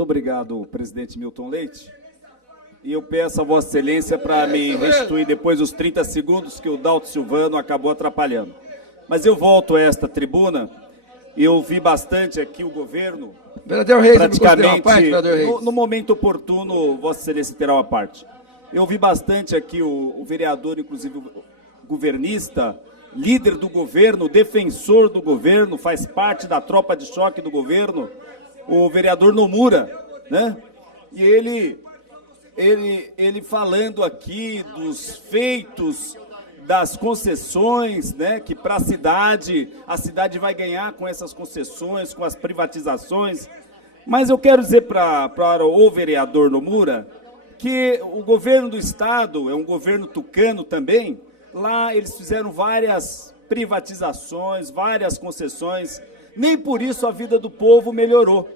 Muito obrigado, presidente Milton Leite. E eu peço a Vossa Excelência para me restituir depois os 30 segundos que o Dalto Silvano acabou atrapalhando. Mas eu volto a esta tribuna e eu vi bastante aqui o governo, praticamente, no momento oportuno, Vossa Excelência terá uma parte. Eu vi bastante aqui o vereador, inclusive o governista, líder do governo, defensor do governo, faz parte da tropa de choque do governo, o vereador Nomura, né? E ele falando aqui dos feitos, das concessões, né, que para a cidade vai ganhar com essas concessões, com as privatizações. Mas eu quero dizer para o vereador Nomura que o governo do Estado é um governo tucano também. Lá eles fizeram várias privatizações, várias concessões, nem por isso a vida do povo melhorou.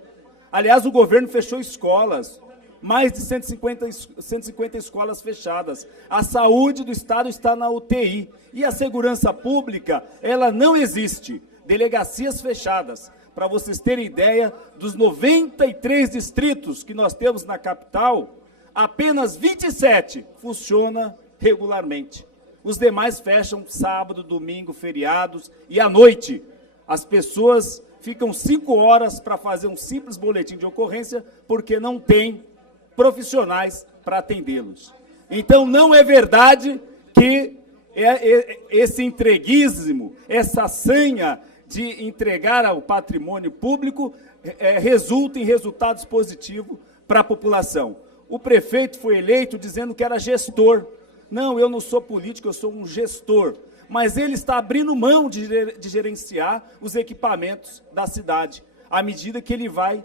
Aliás, o governo fechou escolas, mais de 150 escolas fechadas. A saúde do Estado está na UTI. E a segurança pública, ela não existe. Delegacias fechadas. Para vocês terem ideia, dos 93 distritos que nós temos na capital, apenas 27 funciona regularmente. Os demais fecham sábado, domingo, feriados e à noite. As pessoas ficam 5 horas para fazer um simples boletim de ocorrência porque não tem profissionais para atendê-los. Então, não é verdade que esse entreguismo, essa sanha de entregar ao patrimônio público resulta em resultados positivos para a população. O prefeito foi eleito dizendo que era gestor. Não, eu não sou político, eu sou um gestor. Mas ele está abrindo mão de gerenciar os equipamentos da cidade, à medida que ele vai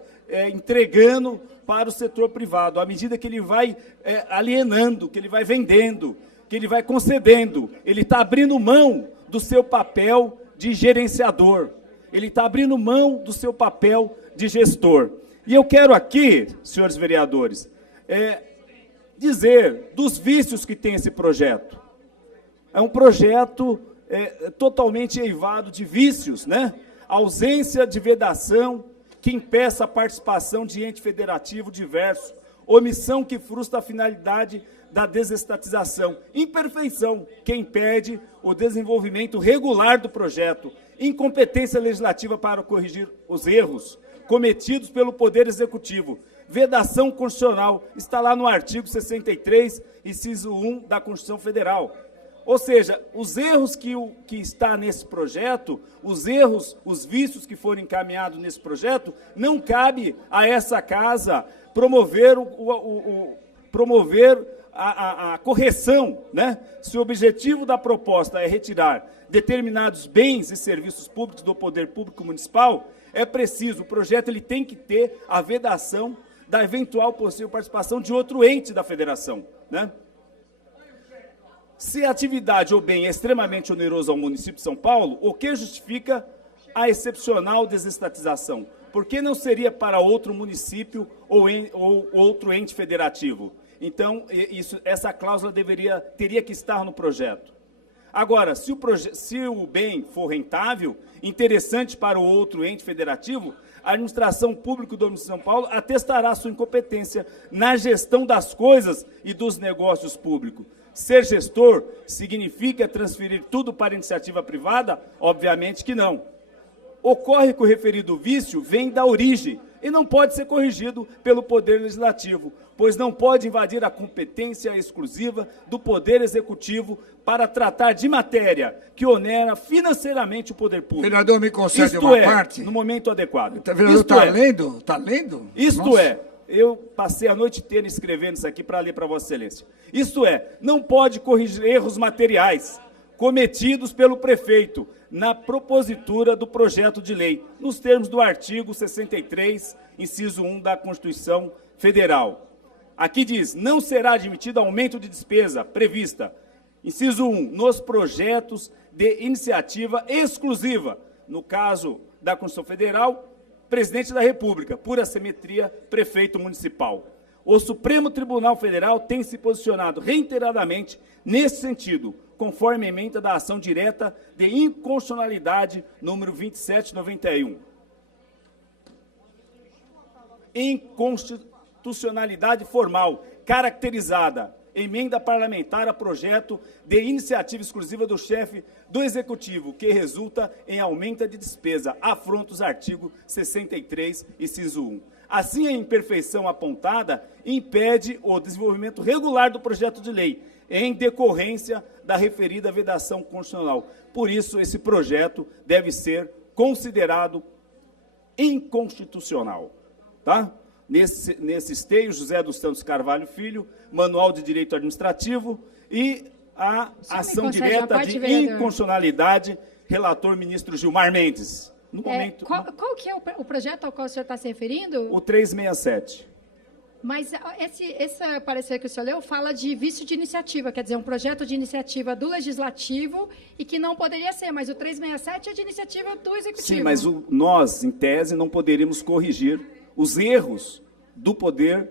entregando para o setor privado, à medida que ele vai alienando, que ele vai vendendo, que ele vai concedendo. Ele está abrindo mão do seu papel de gerenciador, ele está abrindo mão do seu papel de gestor. E eu quero aqui, senhores vereadores, dizer dos vícios que tem esse projeto. É um projeto totalmente eivado de vícios, né? Ausência de vedação que impeça a participação de ente federativo diverso, omissão que frustra a finalidade da desestatização, imperfeição que impede o desenvolvimento regular do projeto, incompetência legislativa para corrigir os erros cometidos pelo Poder Executivo, vedação constitucional, está lá no artigo 63, inciso 1 da Constituição Federal. Ou seja, os erros que está nesse projeto, os erros, os vícios que foram encaminhados nesse projeto, não cabe a essa casa promover a correção, né? Se o objetivo da proposta é retirar determinados bens e serviços públicos do poder público municipal, é preciso, o projeto ele tem que ter a vedação da eventual possível participação de outro ente da federação, né? Se a atividade ou bem é extremamente oneroso ao município de São Paulo, o que justifica a excepcional desestatização? Por que não seria para outro município ou outro ente federativo? Então, essa cláusula teria que estar no projeto. Agora, se o bem for rentável, interessante para o outro ente federativo, a administração pública do município de São Paulo atestará sua incompetência na gestão das coisas e dos negócios públicos. Ser gestor significa transferir tudo para a iniciativa privada? Obviamente que não. Ocorre que o referido vício vem da origem e não pode ser corrigido pelo Poder Legislativo, pois não pode invadir a competência exclusiva do Poder Executivo para tratar de matéria que onera financeiramente o poder público. Vereador, me concede uma parte? No momento adequado. Vereador, está lendo? Está lendo? Isto é, eu passei a noite inteira escrevendo isso aqui para ler para Vossa Excelência. Isto é, não pode corrigir erros materiais cometidos pelo prefeito na propositura do projeto de lei, nos termos do artigo 63, inciso 1 da Constituição Federal. Aqui diz, não será admitido aumento de despesa prevista, inciso 1, nos projetos de iniciativa exclusiva, no caso da Constituição Federal, Presidente da República, por assimetria, prefeito municipal. O Supremo Tribunal Federal tem se posicionado reiteradamente nesse sentido, conforme a emenda da ação direta de inconstitucionalidade número 2791. inconstitucionalidade formal, caracterizada, emenda parlamentar a projeto de iniciativa exclusiva do chefe do Executivo, que resulta em aumento de despesa, afronta os artigos 63, inciso 1. Assim, a imperfeição apontada impede o desenvolvimento regular do projeto de lei, em decorrência da referida vedação constitucional. Por isso, esse projeto deve ser considerado inconstitucional. Tá? Nesse esteio, José dos Santos Carvalho Filho, Manual de Direito Administrativo e a ação direta de inconstitucionalidade, relator ministro Gilmar Mendes. No momento, qual que é o projeto ao qual o senhor está se referindo? O 367. Mas esse parecer que o senhor leu fala de vício de iniciativa, quer dizer, um projeto de iniciativa do Legislativo e que não poderia ser, mas o 367 é de iniciativa do Executivo. Sim, mas nós, em tese, não poderíamos corrigir os erros do Poder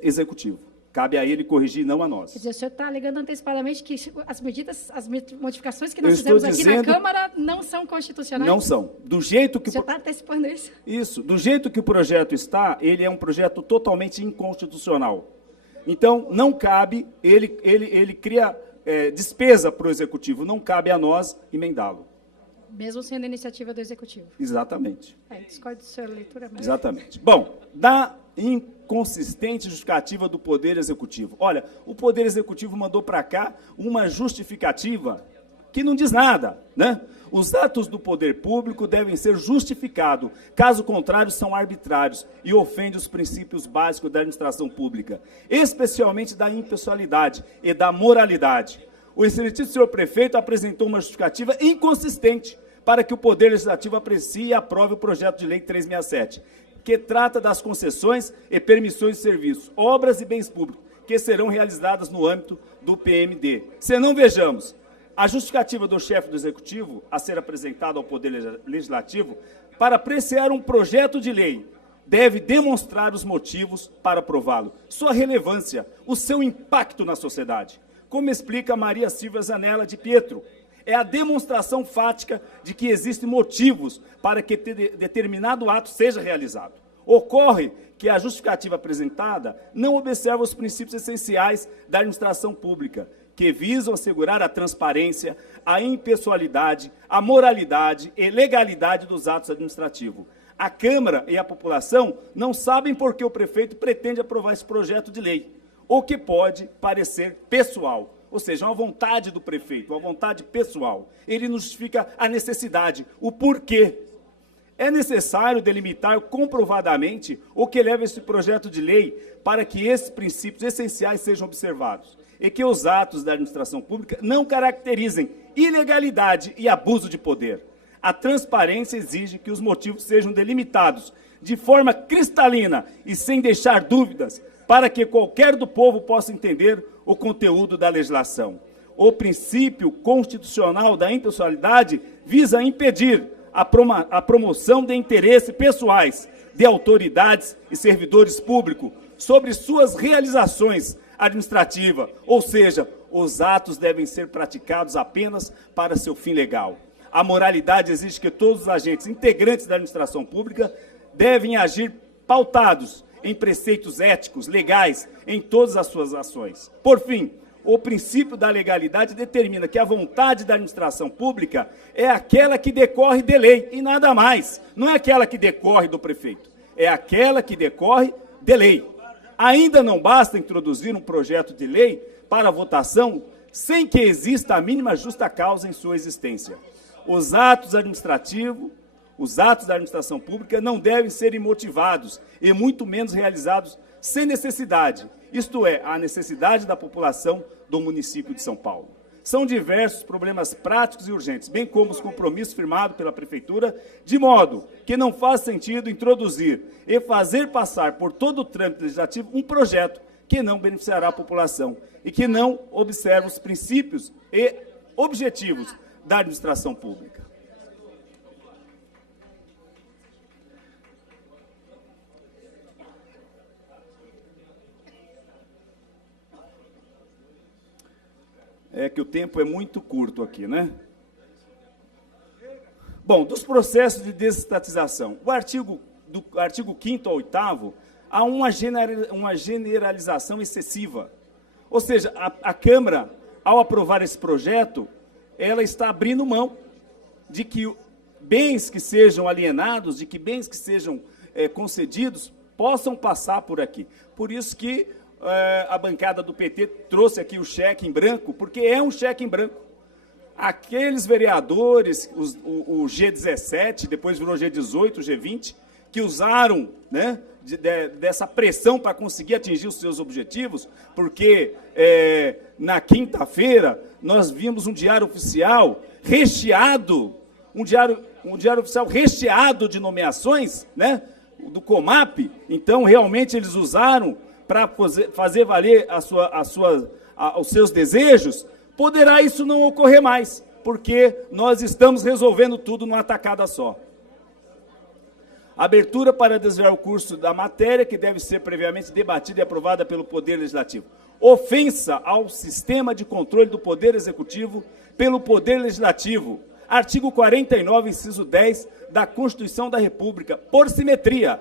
Executivo. Cabe a ele corrigir, não a nós. Quer dizer, o senhor está alegando antecipadamente que as modificações que nós fizemos aqui na Câmara não são constitucionais? Não são. Do jeito que... O senhor está antecipando isso? Isso. Do jeito que o projeto está, ele é um projeto totalmente inconstitucional. Então, não cabe, ele cria despesa para o Executivo, não cabe a nós emendá-lo. Mesmo sendo iniciativa do Executivo. Exatamente. Discordo da sua leitura. Mas... Exatamente. Bom, da inconsistente justificativa do Poder Executivo. Olha, o Poder Executivo mandou para cá uma justificativa que não diz nada, né? Os atos do poder público devem ser justificados, caso contrário são arbitrários e ofendem os princípios básicos da administração pública, especialmente da impessoalidade e da moralidade. O excelentíssimo senhor prefeito apresentou uma justificativa inconsistente para que o Poder Legislativo aprecie e aprove o projeto de lei 367, que trata das concessões e permissões de serviços, obras e bens públicos, que serão realizadas no âmbito do PMD. Se não vejamos, a justificativa do chefe do Executivo a ser apresentada ao Poder Legislativo para apreciar um projeto de lei deve demonstrar os motivos para aprová-lo, sua relevância, o seu impacto na sociedade. Como explica Maria Silvia Zanella de Pietro, é a demonstração fática de que existem motivos para que determinado ato seja realizado. Ocorre que a justificativa apresentada não observa os princípios essenciais da administração pública, que visam assegurar a transparência, a impessoalidade, a moralidade e legalidade dos atos administrativos. A Câmara e a população não sabem por que o prefeito pretende aprovar esse projeto de lei, o que pode parecer pessoal, ou seja, uma vontade do prefeito, uma vontade pessoal. Ele não justifica a necessidade, o porquê. É necessário delimitar comprovadamente o que leva esse projeto de lei para que esses princípios essenciais sejam observados e que os atos da administração pública não caracterizem ilegalidade e abuso de poder. A transparência exige que os motivos sejam delimitados de forma cristalina e sem deixar dúvidas, para que qualquer do povo possa entender o conteúdo da legislação. O princípio constitucional da impessoalidade visa impedir a promoção de interesses pessoais de autoridades e servidores públicos sobre suas realizações administrativas, ou seja, os atos devem ser praticados apenas para seu fim legal. A moralidade exige que todos os agentes integrantes da administração pública devem agir pautados em preceitos éticos, legais, em todas as suas ações. Por fim, o princípio da legalidade determina que a vontade da administração pública é aquela que decorre de lei, e nada mais. Não é aquela que decorre do prefeito, é aquela que decorre de lei. Ainda não basta introduzir um projeto de lei para votação sem que exista a mínima justa causa em sua existência. Os atos administrativos, os atos da administração pública não devem ser imotivados e muito menos realizados sem necessidade, isto é, a necessidade da população do município de São Paulo. São diversos problemas práticos e urgentes, bem como os compromissos firmados pela Prefeitura, de modo que não faz sentido introduzir e fazer passar por todo o trâmite legislativo um projeto que não beneficiará a população e que não observa os princípios e objetivos da administração pública. É que o tempo é muito curto aqui, né? Bom, dos processos de desestatização. O artigo do artigo 5º ao 8º, há uma generalização excessiva. Ou seja, a Câmara, ao aprovar esse projeto, ela está abrindo mão de que bens que sejam alienados, de que bens que sejam concedidos, possam passar por aqui. Por isso que a bancada do PT trouxe aqui o cheque em branco, porque é um cheque em branco. Aqueles vereadores, o G17, depois virou G18, G20, que usaram, né, dessa pressão para conseguir atingir os seus objetivos, porque na quinta-feira nós vimos um diário oficial recheado, um diário oficial recheado de nomeações, né, do Comap. Então, realmente, eles usaram para fazer valer os seus desejos. Poderá isso não ocorrer mais, porque nós estamos resolvendo tudo numa tacada só. Abertura para desviar o curso da matéria, que deve ser previamente debatida e aprovada pelo Poder Legislativo. Ofensa ao sistema de controle do Poder Executivo pelo Poder Legislativo. Artigo 49, inciso 10 da Constituição da República. Por simetria,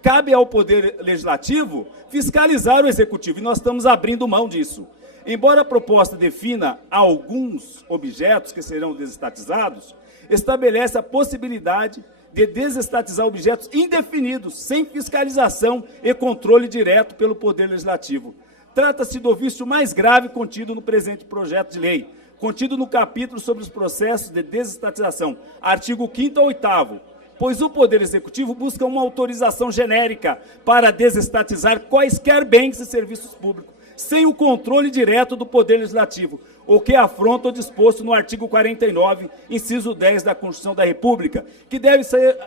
cabe ao Poder Legislativo fiscalizar o Executivo, e nós estamos abrindo mão disso. Embora a proposta defina alguns objetos que serão desestatizados, estabelece a possibilidade de desestatizar objetos indefinidos, sem fiscalização e controle direto pelo Poder Legislativo. Trata-se do ofício mais grave contido no presente projeto de lei, contido no capítulo sobre os processos de desestatização, artigo 5º ao 8º, pois o Poder Executivo busca uma autorização genérica para desestatizar quaisquer bens e serviços públicos, sem o controle direto do Poder Legislativo, o que afronta o disposto no artigo 49, inciso 10 da Constituição da República, que deve ser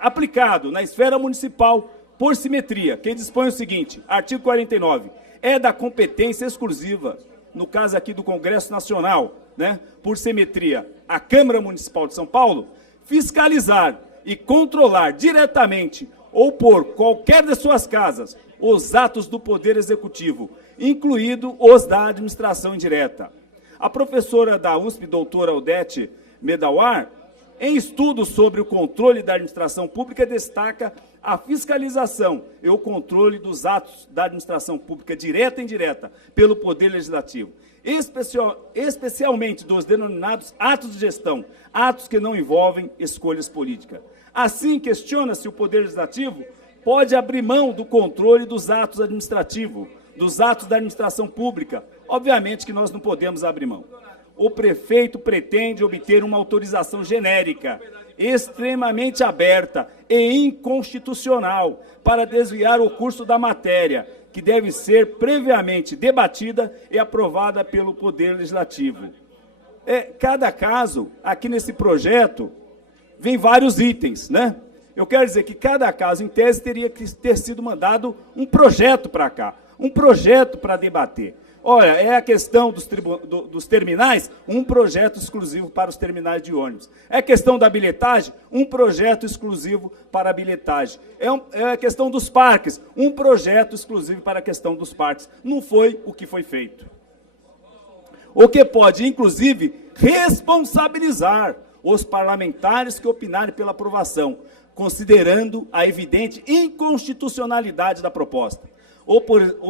aplicado na esfera municipal por simetria, que dispõe o seguinte, artigo 49, é da competência exclusiva, no caso aqui do Congresso Nacional, né, por simetria, a Câmara Municipal de São Paulo, fiscalizar e controlar diretamente ou por qualquer de suas casas os atos do Poder Executivo, incluído os da administração indireta. A professora da USP, doutora Odete Medawar, em estudo sobre o controle da administração pública, destaca a fiscalização e o controle dos atos da administração pública, direta e indireta, pelo Poder Legislativo, especialmente dos denominados atos de gestão, atos que não envolvem escolhas políticas. Assim, questiona-se se o Poder Legislativo pode abrir mão do controle dos atos administrativos, dos atos da administração pública. Obviamente que nós não podemos abrir mão. O prefeito pretende obter uma autorização genérica, extremamente aberta e inconstitucional, para desviar o curso da matéria, que deve ser previamente debatida e aprovada pelo Poder Legislativo. Cada caso, aqui nesse projeto, vem vários itens, né? Eu quero dizer que cada caso, em tese, teria que ter sido mandado um projeto para cá, um projeto para debater. Olha, é a questão dos terminais, um projeto exclusivo para os terminais de ônibus. É a questão da bilhetagem, um projeto exclusivo para a bilhetagem. É a questão dos parques, um projeto exclusivo para a questão dos parques. Não foi o que foi feito. O que pode, inclusive, responsabilizar os parlamentares que opinarem pela aprovação, considerando a evidente inconstitucionalidade da proposta. O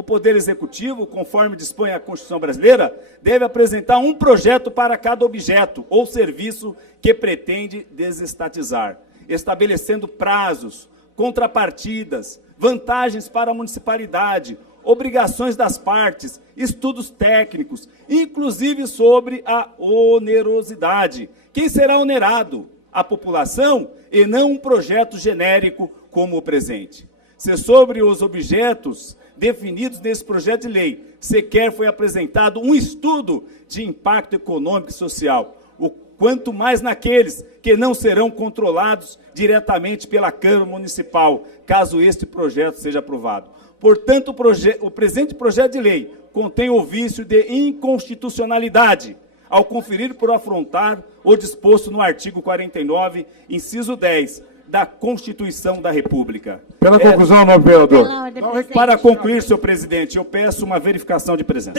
Poder Executivo, conforme dispõe a Constituição brasileira, deve apresentar um projeto para cada objeto ou serviço que pretende desestatizar, estabelecendo prazos, contrapartidas, vantagens para a municipalidade, obrigações das partes, estudos técnicos, inclusive sobre a onerosidade. Quem será onerado? A população, e não um projeto genérico como o presente. Se sobre os objetos definidos nesse projeto de lei sequer foi apresentado um estudo de impacto econômico e social, quanto mais naqueles que não serão controlados diretamente pela Câmara Municipal, caso este projeto seja aprovado. Portanto, o presente projeto de lei contém o vício de inconstitucionalidade, ao conferir por afrontar o disposto no artigo 49, inciso 10, da Constituição da República. Pela conclusão, nobre vereador. Para concluir, senhor presidente, eu peço uma verificação de presença.